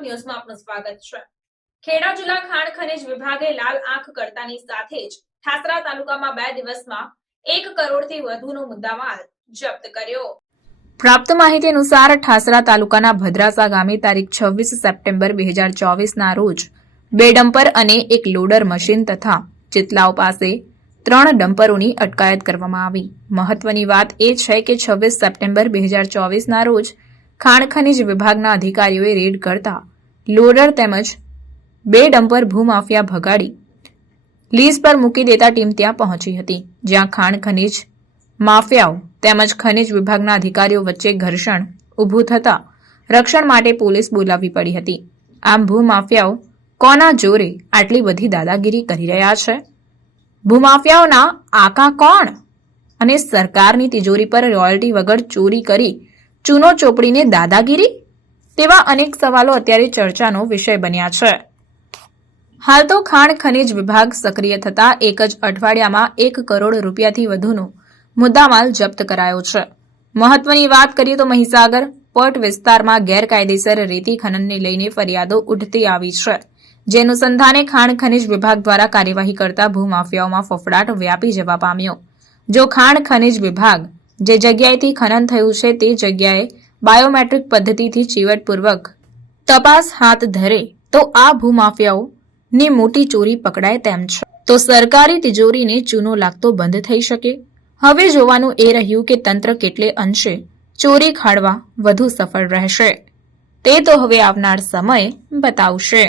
ગુજરાત ન્યૂઝમાં આપનું સ્વાગત છે। ખેડા જિલ્લા ખાણ ખનીજ વિભાગે લાલ આંખ કરતાની સાથે જ ઠાસરા તાલુકામાં 2 દિવસમાં 1 કરોડથી વધુનો મુદ્દામાલ જપ્ત કર્યો। પ્રાપ્ત માહિતી અનુસાર ઠાસરા તાલુકાના ભદ્રાસા ગામે તારીખ 26 સપ્ટેમ્બર 2024ના રોજ 2 ડમ્પર અને 1 લોડર મશીન તથા ચિતલાવ પાસે 3 ડમ્પરોની અટકાયત કરવામાં આવી। મહત્વની વાત એ છે કે 26 સપ્ટેમ્બર 2024ના રોજ ખાણ ખનીજ વિભાગના અધિકારીઓએ રેડ કરતા લોડર તેમજ 2 ડમ્પર ભૂમાફિયા ભગાડી લીઝ પર મૂકી દેતા ટીમ ત્યાં પહોંચી હતી, જ્યાં ખાણ ખનીજ માફિયાઓ તેમજ ખનીજ વિભાગના અધિકારીઓ વચ્ચે ઘર્ષણ ઊભું થતા રક્ષણ માટે પોલીસ બોલાવવી પડી હતી। આમ ભૂમાફિયાઓ કોના જોરે આટલી બધી દાદાગીરી કરી રહ્યા છે? ભૂમાફિયાઓના આકા કોણ? અને સરકારની તિજોરી પર રોયલ્ટી વગર ચોરી કરી ચૂનો ચોપડીને દાદાગીરી? તેવા અનેક સવાલો અત્યારે ચર્ચાનો વિષય બન્યા છે। હાલ તો ખાણ ખનીજ વિભાગ સક્રિય થતા એક જ અઠવાડિયામાં 1 કરોડ રૂપિયાથી વધુનો મુદ્દામાલ જપ્ત કરાયો છે। મહત્વની વાત કરીએ તો મહીસાગર પોર્ટ વિસ્તારમાં ગેરકાયદેસર રેતી ખનનને લઈને ફરિયાદો ઉઠતી આવી છે, જે અનુસંધાને ખાણ ખનીજ વિભાગ દ્વારા કાર્યવાહી કરતા ભૂમાફિયાઓમાં ફફડાટ વ્યાપી જવા પામ્યો। જો ખાણ ખનીજ વિભાગ જે જગ્યાએથી ખનન થયું છે તે જગ્યાએ બાયોમેટ્રિક પદ્ધતિથી ચીવટપૂર્વક તપાસ હાથ ધરે તો આ ભૂમાફિયાઓની મોટી ચોરી પકડાય તેમ છે। તો સરકારી તિજોરીને ચૂનો લાગતો બંધ થઈ શકે? હવે જોવાનું એ રહ્યું કે તંત્ર કેટલે અંશે ચોરી ખાળવા વધુ સફળ રહેશે, તે તો હવે આવનાર સમય બતાવશે।